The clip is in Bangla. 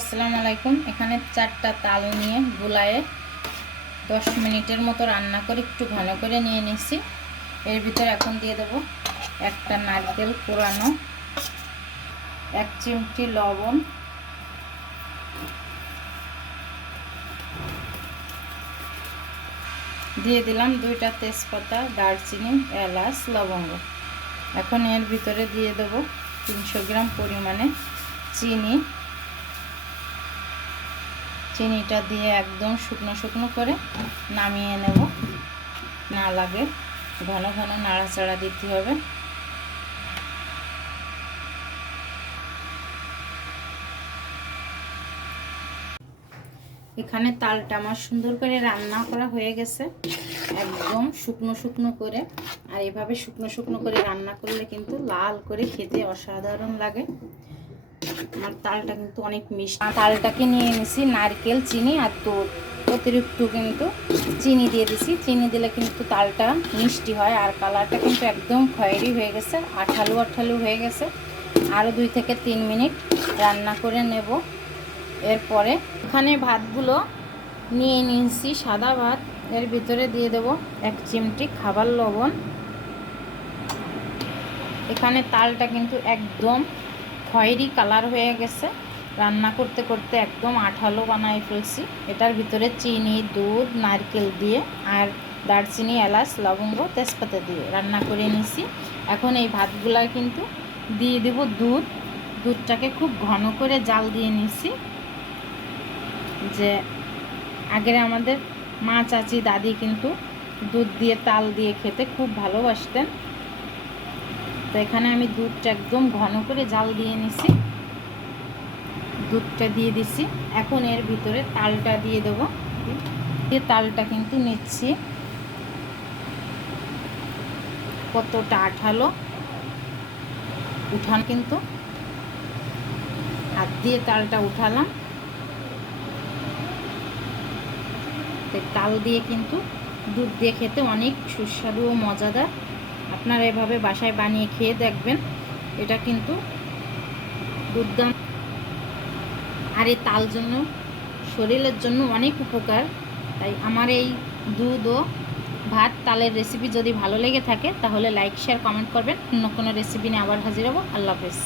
আসসালামু আলাইকুম। এখানে চারটা তাল নিয়ে গুলায়ে দশ মিনিটের মতো রান্না করে একটু ঘন করে নিয়ে নিছি। এর ভিতরে এখন দিয়ে দেব একটা নারকেল কোরানো, এক চিমটি লবণ, দিয়ে দিলাম দুইটা তেজপাতা, দারচিনি, এলাচ, লবঙ্গ। এখন এর ভিতরে দিয়ে দেবো তিনশো গ্রাম পরিমাণে চিনি। চিনিটা দিয়ে একদম শুকনো শুকনো করে নামিয়ে নেব। না লাগে ঘন ঘন নাড়াচাড়া দিতে হবে। এখানে তালটা আমার সুন্দর করে রান্না করা হয়ে গেছে। একদম শুকনো শুকনো করে। আর এভাবে শুকনো শুকনো করে রান্না করলে কিন্তু লাল করে খেতে অসাধারণ লাগে। আমার তালটা কিন্তু অনেক মিষ্টি। তালটাকে নিয়ে এনেছি, নারকেল, চিনি আর দুধ। অতিরিক্ত কিন্তু চিনি দিয়ে দিছি। চিনি দিলে কিন্তু তালটা মিষ্টি হয় আর কালারটা কিন্তু একদম খয়েরি হয়ে গেছে, আঠালু আঠালু হয়ে গেছে। আরও দুই থেকে তিন মিনিট রান্না করে নেব। এরপরে এখানে ভাতগুলো নিয়ে নিয়েছি, সাদা ভাত। এর ভিতরে দিয়ে দেব এক চিমটি খাবার লবণ। এখানে তালটা কিন্তু একদম খয়েরি কালার হয়ে গেছে। রান্না করতে করতে একদম আঠালো বানাই ফেলছি। এটার ভিতরে চিনি, দুধ, নারকেল দিয়ে আর দারচিনি, এলাচ, লবঙ্গ, তেজপাতা দিয়ে রান্না করে নিছি। এখন এই ভাতগুলা কিন্তু দিয়ে দেব দুধ। দুধটাকে খুব ঘন করে জাল দিয়ে নিছি যে আগের আমাদের মা, চাচি, দাদি কিন্তু দুধ দিয়ে, তাল দিয়ে খেতে খুব ভালোবাসতেন। তো এখানে আমি দুধটা একদম ঘন করে জাল দিয়ে নিছি। দুধটা দিয়ে দিছি। এখন এর ভিতরে তালটা দিয়ে দেবো। দিয়ে তালটা কিন্তু নিচ্ছি। কতটা আঠালো। উঠান কিন্তু। হাত দিয়ে তালটা উঠালাম। তাল দিয়ে কিন্তু দুধ দিয়ে খেতে অনেক সুস্বাদু ও মজাদার। আপনারা এভাবে বাসায় বানিয়ে খেয়ে দেখবেন। এটা কিন্তু দুর্দান্ত। আর এই তাল জন্য, শরীরের জন্য অনেক উপকার। তাই আমার এই দুধ ও ভাত তালের রেসিপি যদি ভালো লেগে থাকে, তাহলে লাইক শেয়ার কমেন্ট করবেন। অন্য কোনো রেসিপি নিয়ে আবার হাজির হব। আল্লাহ হাফেজ।